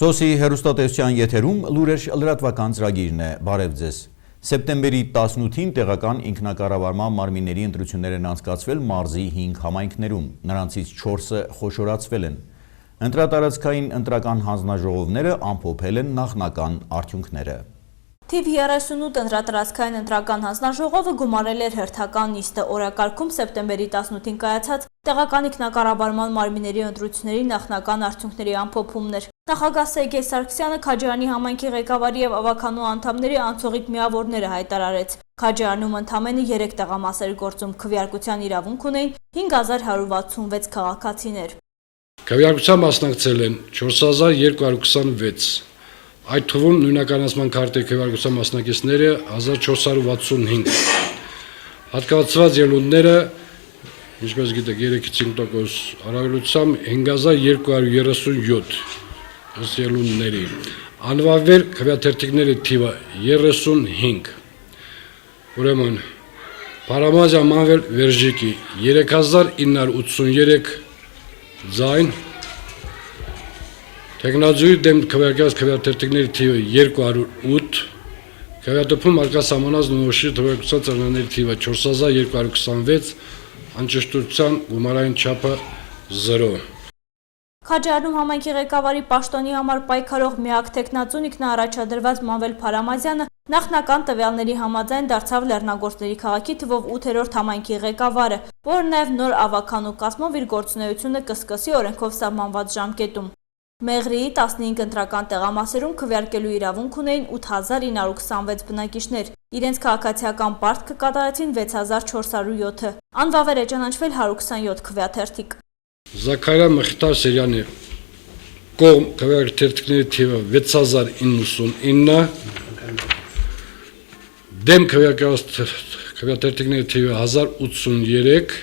Սոսի հեռուստատեսության եթերում լուրեր լրատվական ծրագիրն է, բարև ձեզ։ Սեպտեմբերի 18-ին տեղական ինքնակառավարման մարմինների ընտրություններ են անցկացվել մարզի 5 համայնքներում, նրանցից 4-ը խոշորացվել են։ Ընտրատարածքային ընտրական հանձնաժողովները ամփոփել են նախնական արդյունքները։ Թիվ 38 ընտրատարածքային ընտրական հանձնաժողովը գումարել էր հերթական նիստը օրակարգում սեպտեմբերի 18-ին կայացած տեղական ինքնակառավարման մարմինների ընտրությունների նախնական արդյունքների ամփոփումներ։ Նախագահ Սերգեյ Սարգսյանը Քաջարյանի համայնքի ղեկավարի եւ ավականու անդամների անցողիկ միավորները հայտարարեց։ Քաջարյանում ընդամենը 3 տեղամասեր գործում քվեարկության իրավունք ունեին 5166 քաղաքացիներ։ Քվեարկության մասնակցել են 4226 Այդ թվում նույնականացման քարտի քվեարկության մասնակիցները 1465, հատկացված ելունները, ինչպես գիտեք, 3-5% առավելությամբ 5237 ըստ ելունների, անվավեր քվեաթերթիկների թիվը 35, ուրեմն Փարամազյան Մանվել Վերժիկի 3983 ձայն, Տեխնազույի դեմ քվեարկած քվեաթերթիկների թիվը 208, քվեատփում արկա սահմանած նորոշի քվեարկության ծրագրերի թիվը 4226, անճշտության գումարային չափը 0։ Քաջարյանում համայնքի ղեկավարի պաշտոնի համար պայքարող միակ տեխնացուն ինքնաառաջադրված Մանվել Փարամազյանը նախնական տվյալների համաձայն դարձավ Լեռնագործների քաղաքի թվով 8-րդ համայնքի ղեկավարը, որը նաև նոր ավականու կազմով իր գործունեությունը կսկսի օրենքով սահմանված ժամկետում։ Մեղրիի 15 ընտրական տեղամասերում քվեարկելու իրավունք ունեին 8926 բնակիչներ, իրենց քաղաքացիական պարտքը կատարեցին 6407-ը, անվավեր է ճանաչվել 127 քվեաթերթիկ։ Զաքարյան Մխիթար Սերյանի կողմ քվեաթերթիկների թիվը 6099, դեմ քվեարկած քվեաթերթիկների թիվը 1083,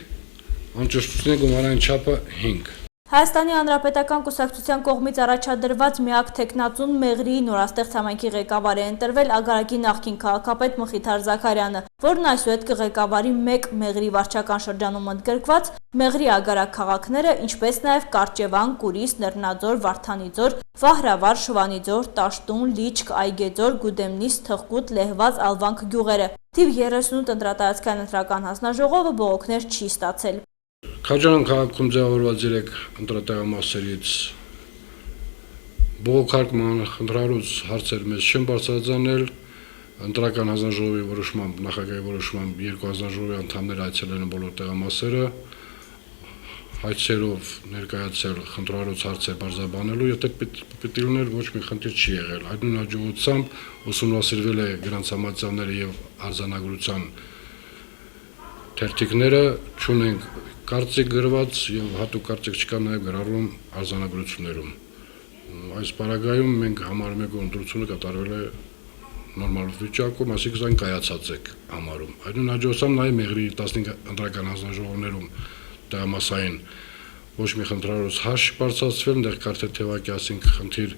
անճշտության գումարային չափը 5։ Հայաստանի Հանրապետական կուսակցության կողմից առաջադրված միակ տեխնացուն Մեղրիի նորաստեղծ համայնքի ղեկավար է ընտրվել Ագարակի նախկին քաղաքապետ Մխիթար Զաքարյանը, որն այսուհետ կղեկավարի 1 Մեղրի վարչական շրջանում ընդգրկված Մեղրի Ագարակ քաղաքները, ինչպես նաև Կարճևան, Կուրիս, Լեռնաձոր, Վարդանիձոր, Վահրավար, Շվանիձոր, Տաշտուն, Լիչք, Այգեձոր, Գուդեմնիս, Թխկուտ, Լեհվազ, Ալվանք գյուղերը։ Թիվ 38 ընտրատարածքային ընտրական հանձնաժողովը բողոքներ չի ստացել։ Քաջարյան քաղաքում ձևավորված 3 ընտրատեղամասերից բողոքարկման խնդրարուց հարցեր մեզ չեն բարձրացանել, ընտրական հանձնաժողովի որոշմամբ, նախագահի որոշմամբ 2 հանձնաժողովի անդամներ այցելել են բոլոր տեղամասերը, հայցերով ներկայացել խնդրարուց հարցեր բարձրաբանելու, եթե պիտի լիներ ոչ մի խնդիր չի եղել։ Այդ նույն հաջողությամբ ուսումնասիրվել է գրանցամատյանները եւ արձանագրության թերթիկները, չունենք կարծիք գրված եւ հատուկ կարծիք չկա նաեւ գրառում արձանագրություններում։ Այս պարագայում մենք համարում ենք, որ ընտրությունը կատարվել է նորմալ վիճակում, այսինքն այն կայացած է համարում։ Այդ նույն հաջողությամբ նաեւ Մեղրի 15 ընտրական հանձնաժողովներում տեղամասային ոչ մի խնդրարուց հարց բարձրացվել, այնտեղ կարծե թեվակի ասենք խնդիր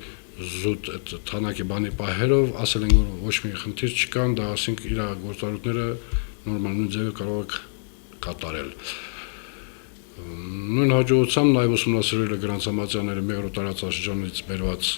զուտ թանակի բանի պահերով ասել են, որ ոչ մի խնդիր չկան, դա ասենք իր գործառույթները նորմալ նույն ձևով կարող է կատարել։ Նույն հաջողությամբ նաև ուսումնասիրվել է գրանցամատյանները Մեղրու տարածաշրջանից բերված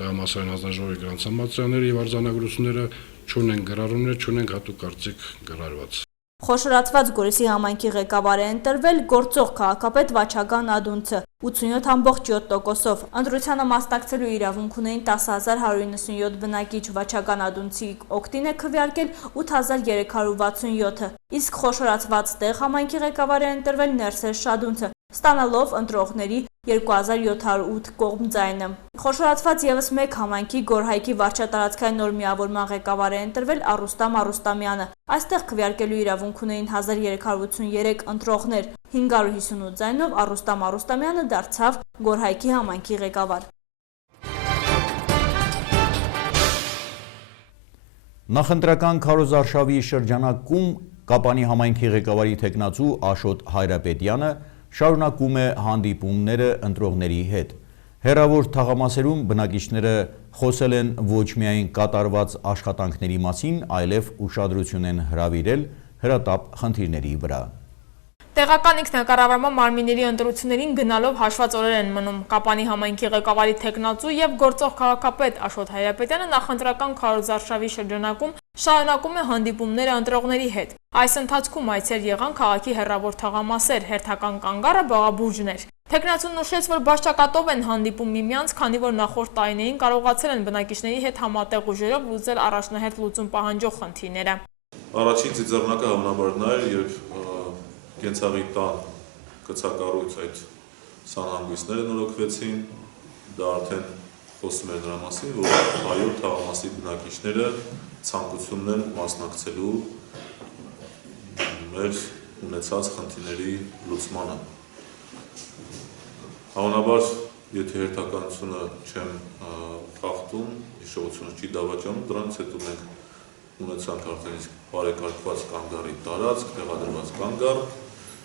տեղամասային հանձնաժողովի գրանցամատյանները եւ արձանագրությունները, չունեն գրառումներ, չունեն հատուկ կարծիք գրառված։ Խոշորացված Գորիսի համայնքի ղեկավար է ընտրվել գործող քաղաքապետ Վաչագան Ադունցը 87.7%-ով։ Ընտրությանը մասնակցելու իրավունք ունեին 10197 բնակիչ, Վաչագան Ադունցի օգտին է քվեարկել 8367-ը, իսկ խոշորացված տեղ համայնքի ղեկավար է ընտրվել Ներսես Շադունցը, ստանալով ընտրողների 2708 կողմ ձայնը։ Խոշորացված եւս մեկ համայնքի Գորհայքի վարչատարածքային նոր միավորման ղեկավար է ընտրվել Արուստամ Արուստամյանը։ Այստեղ քվեարկելու իրավունք ունեին 1383 ընտրողներ, 558 ձայնով Արուստամ Արուստամյանը դարձավ Գորհայքի համայնքի ղեկավար։ Նախընտրական քարոզարշավի շրջանակում Կապանի համայնքի ղեկավարի տեխնացու Աշոտ Հայրապետյանը շարունակում է հանդիպումները ընտրողների հետ։ Հեռավոր թաղամասերում բնակիչները խոսել են ոչ միայն կատարված աշխատանքների մասին, այլև ուշադրություն են հրավիրել հրատապ խնդիրների վրա։ Տեղական ինքնակառավարման մարմինների ընտրություններին գնալով հաշված օրեր են մնում։ Կապանի համայնքի ղեկավարի թեկնածու եւ գործող քաղաքապետ Աշոտ Հայրապետյանը նախընտրական քարոզարշավի շրջանակում շարունակում է հանդիպումները ընտրողների հետ։ Այս ընթացքում այցեր եղան քաղաքի հեռավոր թաղամասեր, հերթական կանգառը, Բաղաբուրջներ։ Թեկնածուն նշեց, որ բաշխակատով են հանդիպում միմյանց, քանի որ նախորդ տարիներին կարողացել են բնակիչների հետ համատեղ ուժերով լուծել առաջնահերթ լուծում պահանջող խնդիրները։ Առաջին ծիծեռնակը հավանաբար նա էր, երբ Կենցաղի տան կցակառույց այդ սանհանգույցները նորոգվեցին, դա արդեն խոսում էր նրա մասին, որ հայոց թաղամասի բնակիչները ցանկությունն են մասնակցելու մեր ունեցած խնդիրների լուծմանը։ Հավանաբար, եթե հերթականությունը չեմ խախտում, հիշողությունը չի դավաճանում, դրանից հետո մենք ունեցանք արդեն իսկ բարեկարգված կանգառի տարածք, տեղադրված կանգառ,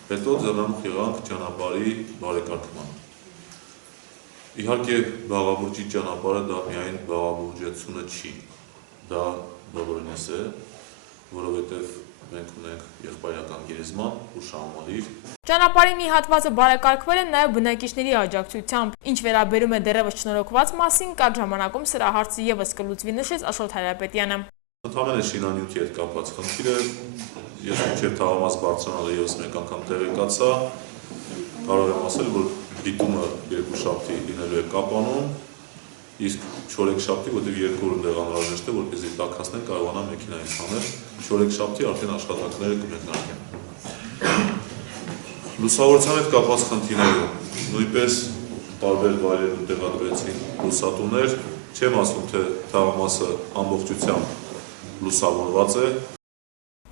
հետո ձեռնամուխ եղանք ճանապարհի բարեկարգման։ Իհարկե, Բաղաբուրջի ճանապարհը դա միայն բաղաբուրջեցությունը չի, դա բոլորինս է, որովհետև մենք ունենք եղբայրական գերեզման ու շահամալիր։ Ճանապարհի մի հատվածը բարեկարգվել է նաև բնակիչների աջակցությամբ, ինչ վերաբերում է դեռևս չնորոգված մասին, կարճ ժամանակում սրա հարցը եւս կլուծվի, նշեց Աշոտ Հայրապետյանը։ Ընդհանրապես շինանյութի հետ կապված խնդիրը, ես մինչև թաղամաս բարձրանալը ևս մեկ անգամ տեղեկացա, կարող եմ ասել, որ դիտումը երկուշաբթի լինելու է Կապանում, իսկ չորեքշաբթի, որտեղ 2 օր դեղ անհրաժեշտ է, որպեսզի տաքացնեն կարողանա մեքենայից հանել, չորեքշաբթի արդեն աշխատանքները կմեկնարկեն։ Լուսավորության հետ կապված խնդիրները նույնպես տարբեր վայրերում տեղադրվեցին լուսատուներ, չեմ ասում, թե թաղամասը ամբողջությամբ լուսավորված է։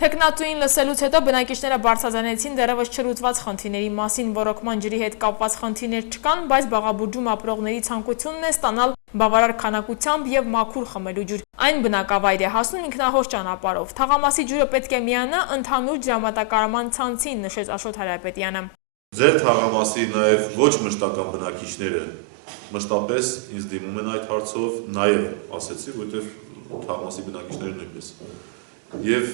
Թեկնածուին լսելուց հետո բնակիչները բարձրաձայնեցին դեռևս չլուծված խնդիրների մասին, ռոռոկման ջրի հետ կապված խնդիրներ չկան, բայց Բաղաբուրջում ապրողների ցանկությունն է ստանալ բավարար քանակությամբ եւ մաքուր խմելու ջուր։ Այն բնակավայր է հասնում ինքնահոս ճանապարհով։ Թաղամասի ջուրը պետք է միանա ընդհանուր ջրամատակարարման ցանցին, նշեց Աշոտ Հայրապետյանը։ Ձեր թաղամասի նաեւ ոչ մշտական բնակիչները մշտապես ինձ դիմում են այդ հարցով, նաեւ ասեցի, որտեղ թաղամասի բնակիչները նույնպես։ Եվ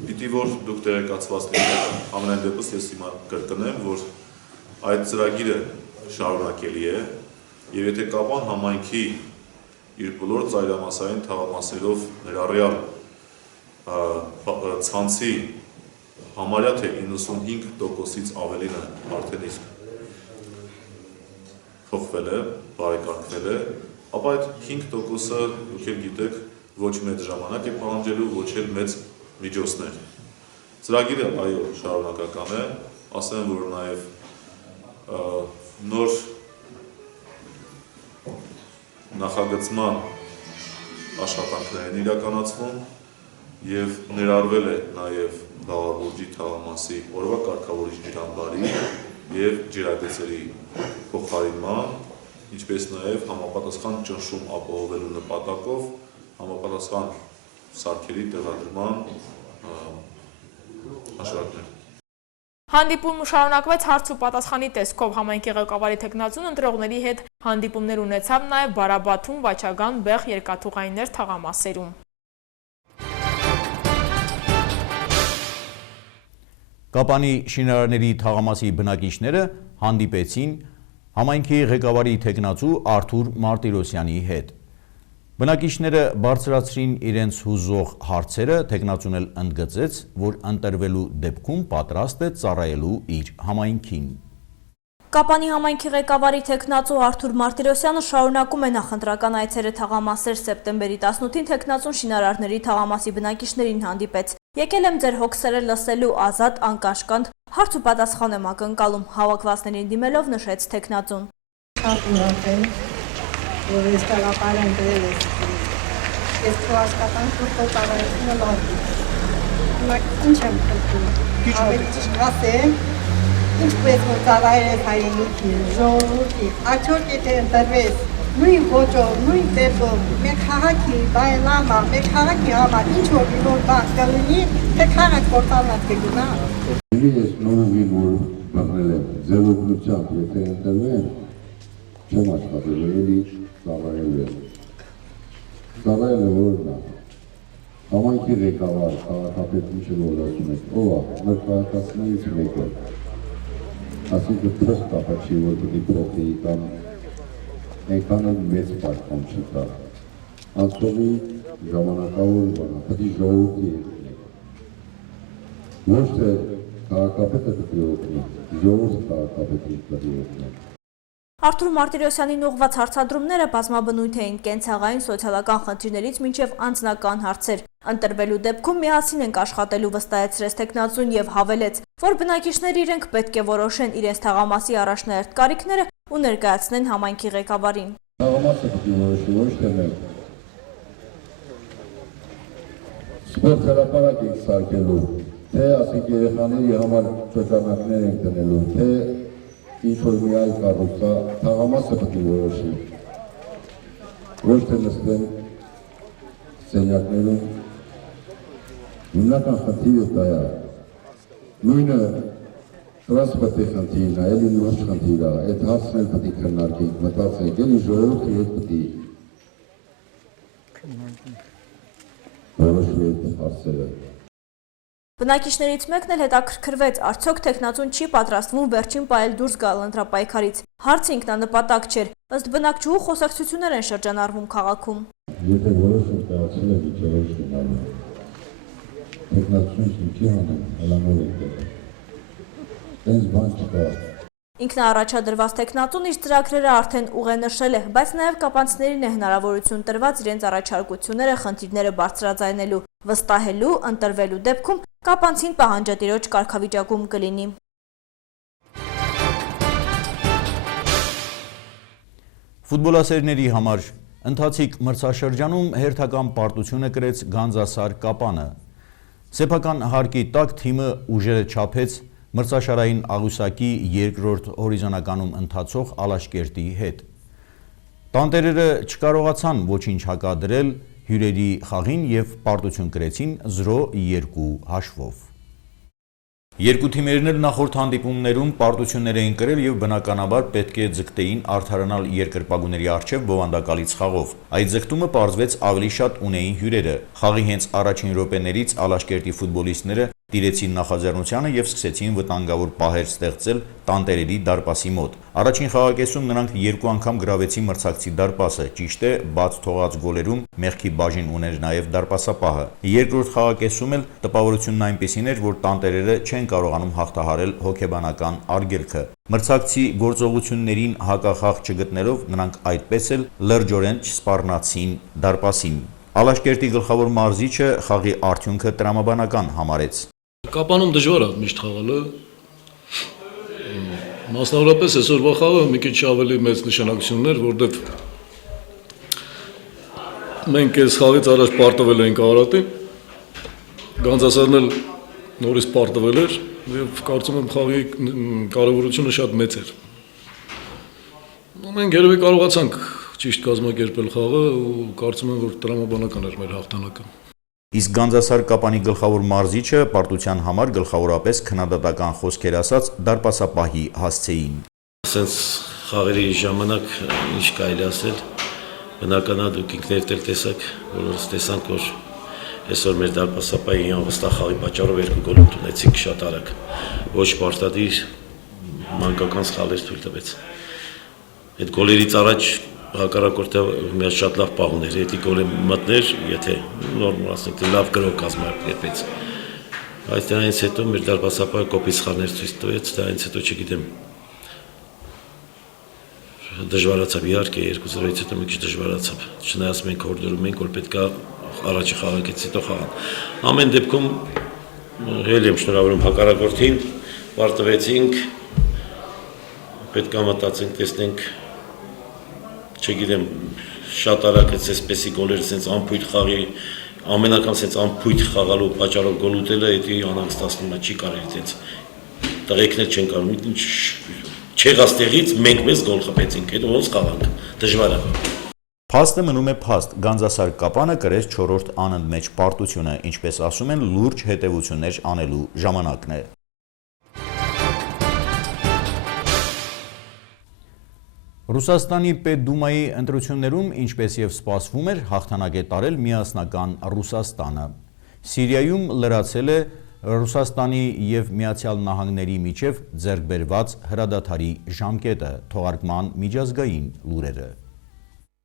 պիտի որ դուք տեղեկացված լինեք, ամենայն դեպս ես հիմա կրկնեմ, որ այդ ծրագիրը շարունակելի է, եւ եթե Կապան համայնքի իր բոլոր ծայրամասային թաղամասերով ներառյալ ցանցի համարյա թե 95%-ից ավելինը արդեն իսկ փոխվել է, բարեկարգվել է, ապա այդ 5%-ը դուք էլ գիտեք ոչ մեծ ժամանակ է պահանջելու, ոչ էլ մեծ միջոցներ։ Ծրագիրը այո շարունակական է, ասեմ, որ նաև նոր նախագծման աշխատանքներ են իրականացվում եւ ներառվել է նաև Բաղաբուրջի թաղամասի օրվա կարգավորիչ ջրամբարի եւ ջրագծերի փոխարինման, ինչպես նաև համապատասխան ճնշում ապահովելու նպատակով համապատասխան սարքերի տեղադրման աշխատանքներ։ Հանդիպումը շարունակվեց հարց ու պատասխանի տեսքով, համայնքի ղեկավարի թեկնածուն ընտրողների հետ հանդիպումներ ունեցավ նաև Բարաբաթում, Վաչագան, Բեղ, Երկաթուղայիններ թաղամասերում։ Կապանի շինարարների թաղամասի բնակիչները հանդիպեցին համայնքի ղեկավարի թեկնածու Արթուր Մարտիրոսյանի հետ։ Բնակիչները բարձրացրին իրենց հուզող հարցերը, թեկնածուն էլ ընդգծեց, որ ընտրվելու դեպքում պատրաստ է ծառայելու իր համայնքին։ Կապանի համայնքի ղեկավարի թեկնածու Արթուր Մարտիրոսյանը շարունակում է նախընտրական այցերը թաղամասեր սեպտեմբերի 18-ին թեկնածուն շինարարների թաղամասի բնակիչներին հանդիպեց։ Եկել եմ ձեր հոգսերը լսելու, ազատ, անկաշկանդ հարց ու պատասխան եմ ակնկալում, հավաքվածներին դիմելով նշեց թեկնածուն։ Շատ ուրախ եմ, որ ես տեղակայել եմ դրել ես։ Ես քո աշխատանքը քո ծառայությունը լավ է։ Հիմա ինչ եմ խնդրում։ Ավելի ճիշտ ասեմ, ինչպես որ ծառայել ես հայրենիքին, ժողովրդին, արդյոք եթե ընտրվես նույն ոճով, նույն տեսով, մեր քաղաքի բայելամա, մեր քաղաքի համար ինչ որ մի որ բան կլինի, թե քաղաք գործառնած կգնա։ Ես նորովին որ մղնել եմ ձևողությամբ, եթե ընտրվեմ, չեմ աշխատել, էլի ծառայել եմ։ Ծառայել եմ որն է, Համայնքի ղեկավար, քաղաքապետ ինչ որ ասում եք, ով է, մեր քաղաքացիներից մեկը, ասիկը փող կապա չի, որ պիտի փոխի կամ այնքան մեծ պաշտպան չկա, անցողի ժամանակավոր բանա, պիտի ժողովրդի երկնի, ոչ թե քաղաքապետը պիտի օգնի, ժողովուրդը քաղաքապետին պիտի օգնի։ Արթուր Մարտիրոսյանին ուղղված հարցադրումները բազմաբնույթ էին կենցաղային սոցիալական խնդիրներից մինչև անձնական հարցեր։ Ընտրվելու դեպքում միասին ենք աշխատելու, վստահեցրեց տեխնացուն եւ հավելեց, որ բնակիչները իրենք պետք է որոշեն իրենց թաղամասի առաջնահերթ կարիքները ու ներկայացնեն համայնքի ղեկավարին։ Թաղամասը պիտի որոշի, ոչ թե մենք։ Սպորտ հրապարակ ենք սարքելու, թե ասենք երեխաների համար շրջանակներ ենք դնելու, թե ինչ-որ մի այլ կառույցա, թաղամասը պիտի որոշի, ոչ թե նստեն սենյակներում, հիմնական խնդիրը դա է, նույնը տրանսպորտի խնդիրն է, էլի լուրջ խնդիր է, այդ հարցն էլ պիտի քննարկենք, մտածենք, էլի ժողովուրդի հետ պիտի որոշվի այդ հարցերը։ Բնակիչներից մեկն էլ հետաքրքրվեց, արդյոք տեխնացուն չի պատրաստվում վերջին պահել դուրս գալ ընտրապայքարից։ Հարցը ինքնանպատակ չէր, ըստ բնակչուհու խոսակցություններ են շրջանառվում քաղաքում։ Եթե որոշ ընկերացել է վիճերոշ գնալու, տեխնացուն շնչի հանեմ, հելանոր եք դեպը։ Տենց բան չկա։ Ինքնաառաջադրված տեխնացուն իր ծրագրերը արդեն ուղենշել է, բայց նաև կապանցիներին է հնարավորություն տրված իրենց առաջարկությունները, խնդիրները բարձրաձայնելու, վստահելու, ընտրվելու դեպքում կապանցին պահանջատիրոջ կարգավիճակում կլինի։ Ֆուտբոլասերների համար ընթացիկ մրցաշրջանում հերթական պարտությունը կրեց Գանձասար Կապանը։ Սեփական հարկի տակ թիմը ուժերը չափեց մրցաշարային աղյուսակի երկրորդ հորիզոնականում ընթացող Ալաշկերտի հետ։ Տանտերերը չկարողացան ոչինչ հակադրել հյուրերի խաղին և պարտություն կրեցին 0-2 հաշվով։ Երկու թիմերն էլ նախորդ հանդիպումներում պարտություններ էին կրել և բնականաբար պետք է ձգտեին արդարանալ երկրպագուների առջև բովանդակալից խաղով։ Այդ ձգտումը պարզվեց ավելի շատ ունեին հյուրերը։ Խաղի հենց առաջին րոպեներից Ալաշկերտի ֆուտբոլիստները տիրեցին նախաձեռնությանը և սկսեցին վտանգավոր պահեր ստեղծել տանտերերի դարպասի մոտ։ Առաջին խաղակեսում նրանք երկու անգամ գրավեցին մրցակցի դարպասը, ճիշտ է, բաց թողած գոլերում մեղքի բաժին ուներ նաև դարպասապահը։ Երկրորդ խաղակեսում էլ տպավորությունն այնպիսին էր, որ տանտերերը չեն կարողանում հաղթահարել հոգեբանական արգելքը։ Մրցակցի գործողություններին հակախաղ չգտնելով նրանք այդպես էլ լրջորեն չսպառնացին դարպասին։ Ալաշկերտի գլխավոր մարզիչը խաղի արդյունքը տրամաբանական համարեց։ Կապանում դժվար է միշտ խաղալը, մասնավորապես այսօրվա խաղը մի քիչ ավելի մեծ նշանակություն ուներ, որովհետև մենք այս խաղից առաջ պարտվել էինք Արարատի, Գանձասարն էլ նորից պարտվել էր և կարծում եմ խաղի կարևորությունը շատ մեծ էր։ Մենք երևի կարողացանք ճիշտ կազմակերպել խաղը ու կարծում եմ, որ տրամաբանական էր մեր հաղթանակը։ Իսկ Գանձասար Կապանի գլխավոր մարզիչը պարտության համար գլխավորապես քննադատական խոսքեր ասաց դարպասապահի հասցեին։ Ասենց խաղերի ժամանակ ինչ կարելի ասել, բնական է դուք ինքներդ էլ տեսաք, բոլորս տեսանք, որ այսօր մեր դարպասապահի անվստահ խաղի պատճառով 2 գոլ ընդունեցինք շատ արագ, ոչ պարտադիր մանկական սխալներ թույլ տվեց։ Այդ գոլերից առաջ հակառակորդը մեր շատ լավ պահ ուներ, եթե գոլը մտներ, եթե նորմալ ասենք լավ գրող կազմակերպեց։ Բայց դրանից հետո մեր դարպասապահը կոպիտ սխալներ ցույց տվեց, դրանից հետո չգիտեմ դժվարացավ, իհարկե 2-0-ից հետո մի քիչ դժվարացավ։ Չնայած մենք հորդորում ենք, որ պետք է առաջի խաղակից հետո խաղան։ Ամեն դեպքում ելի եմ շնորհավորում հակառակորդին, պարտվեցինք, պետք է մտածենք, տեսնենք, չգիտեմ, շատ արագ այսպեսի գոլեր, այսպես անփույթ խաղի, ամեն անգամ այսպես անփույթ խաղալու պատճառով գոլ ուտելը, դա անհանգստացնում է, չի կարելի այդպես։ Տղեկներ չեն կարող, չեղած տեղից մենք մեզ գոլ խփեցինք, հետո ոնց խաղանք, դժվար է։ Փաստը մնում է փաստ, Գանձասար Կապանը կրեց 4-րդ անընդմեջ պարտությունը, ինչպես ասում են, լուրջ հետևություններ անելու ժամանակն է։ Ռուսաստանի Պետդումայի ընտրություններում, ինչպես եւ սպասվում էր, հաղթանակ է տարել միասնական Ռուսաստանը։ Սիրիայում լրացել է Ռուսաստանի եւ Միացյալ Նահանգների միջև ձեռք բերված հրադադարի ժամկետը, թողարկման միջազգային լուրերը։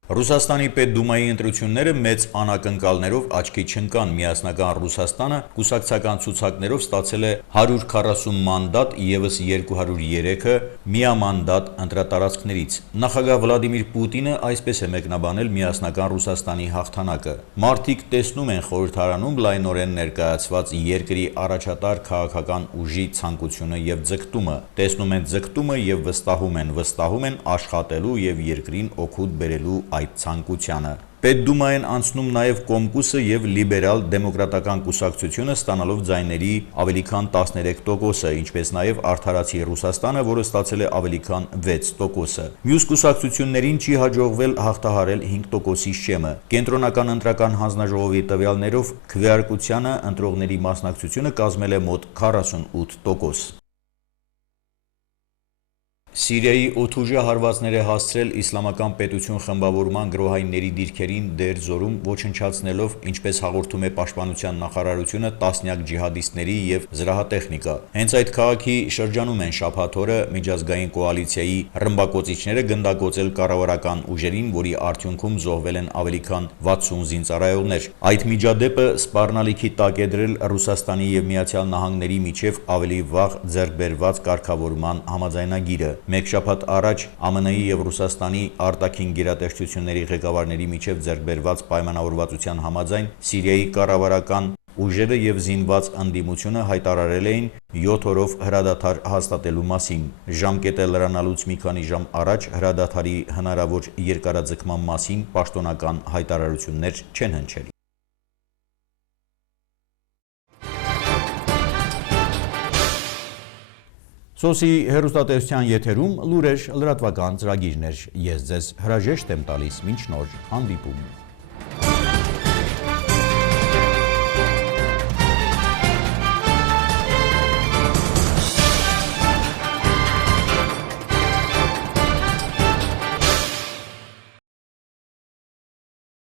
Ռուսաստանի Պետդումայի ընտրությունները մեծ անակնկալներով աչքի չընկան։ Միասնական Ռուսաստանը կուսակցական ցուցակներով ստացել է 140 մանդատ, ևս 203-ը միամանդատ ընտրատարածքներից։ Նախագահ Վլադիմիր Պուտինը այսպես է մեկնաբանել Միասնական Ռուսաստանի հաղթանակը։ Մարդիկ տեսնում են խորհրդարանում լայնորեն ներկայացված երկրի առաջատար քաղաքական ուժի ցանկությունը եւ ձգտումը, տեսնում են ձգտումը եւ վստահում են աշխատելու եւ երկրին օգուտ բերելու այդ ցանկությանը։ Պետդումային անցնում նաև Կոմկուսը եւ լիբերալ դեմոկրատական կուսակցությունը, ստանալով ձայների ավելի քան 13%, ինչպես նաև Արդարացի Ռուսաստանը, որը ստացել է ավելի քան 6%։ Մյուս կուսակցություններին չի հաջողվել հաղթահարել 5%-ի շեմը։ Կենտրոնական ընտրական հանձնաժողովի տվյալներով քվեարկությանը ընտրողների մասնակցությունը կազմել է մոտ 48%։ Սիրիայի օդուժը հարվածներ է հասցրել իսլամական պետություն խմբավորման գրոհայինների դիրքերին Դեր Զորում, ոչնչացնելով, ինչպես հաղորդում է Պաշտպանության նախարարությունը, տասնյակ ջիհադիստների եւ զրահատեխնիկա։ Հենց այդ քաղաքի շրջանում են շաբաթ օրը միջազգային կոալիցիայի ռմբակոծիչները գնդակոծել կառավարական ուժերին, որի արդյունքում զոհվել են ավելի քան 60 զինծառայողներ։ Այդ միջադեպը սպառնալիքի տակ է դրել Ռուսաստանի եւ Միացյալ Նահանգների միջև ավելի վաղ ձեռք բերված կարգավորման համաձայնագիրը։ Մեկ շաբաթ առաջ ԱՄՆ-ի եւ Ռուսաստանի արտաքին գերատեսչությունների ղեկավարների միջև ձեռք բերված պայմանավորվածության համաձայն Սիրիայի կառավարական ուժերը եւ զինված ընդդիմությունը հայտարարել էին 7 օրով հրադադար հաստատելու մասին։ Ժամկետը լրանալուց մի քանի ժամ առաջ հրադադարի հնարավոր երկարաձգման մասին պաշտոնական հայտարարություններ չեն հնչել։ Սոսի հեռուստատեսության եթերում լուրեր լրատվական ծրագիրներ։ Ես ձեզ հրաժեշտ եմ տալիս մինչ նոր հանդիպում։